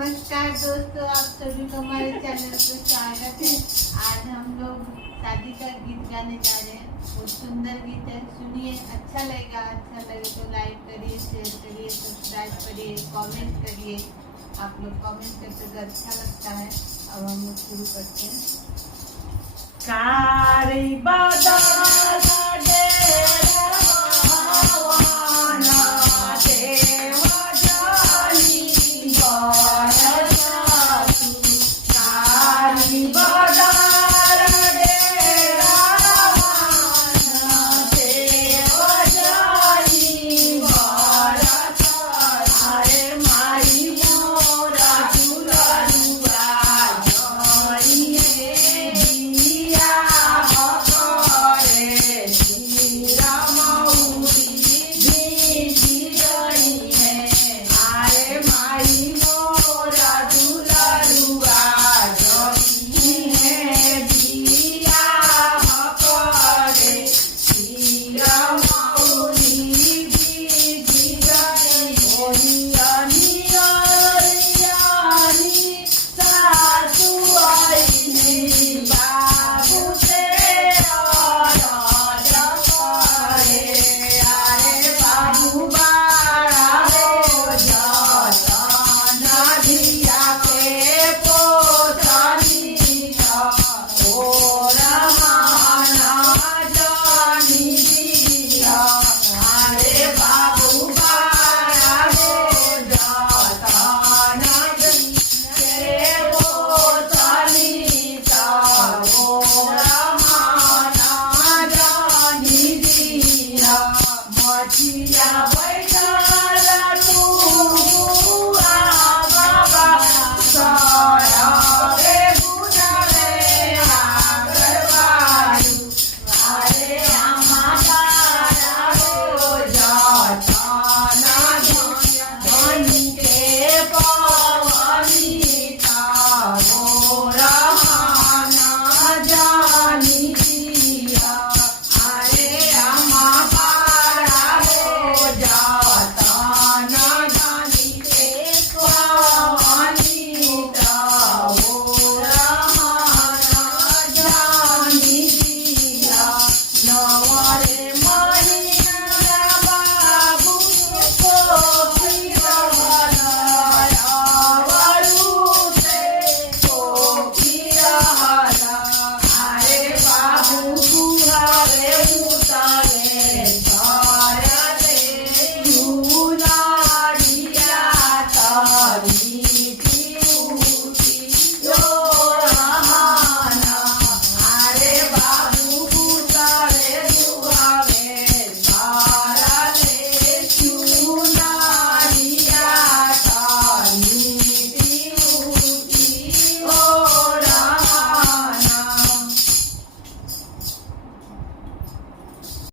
नमस्कार दोस्तों, आप सभी को हमारे चैनल पर स्वागत है। आज हम लोग शादी का गीत गाने जा रहे हैं। बहुत सुंदर गीत है, सुनिए, अच्छा लगेगा। अच्छा लगे तो लाइक करिए, शेयर करिए, सब्सक्राइब करिए, कमेंट करिए। आप लोग कमेंट करते तो अच्छा लगता है। अब हम लोग शुरू करते हैं। सारी बादल देव जानी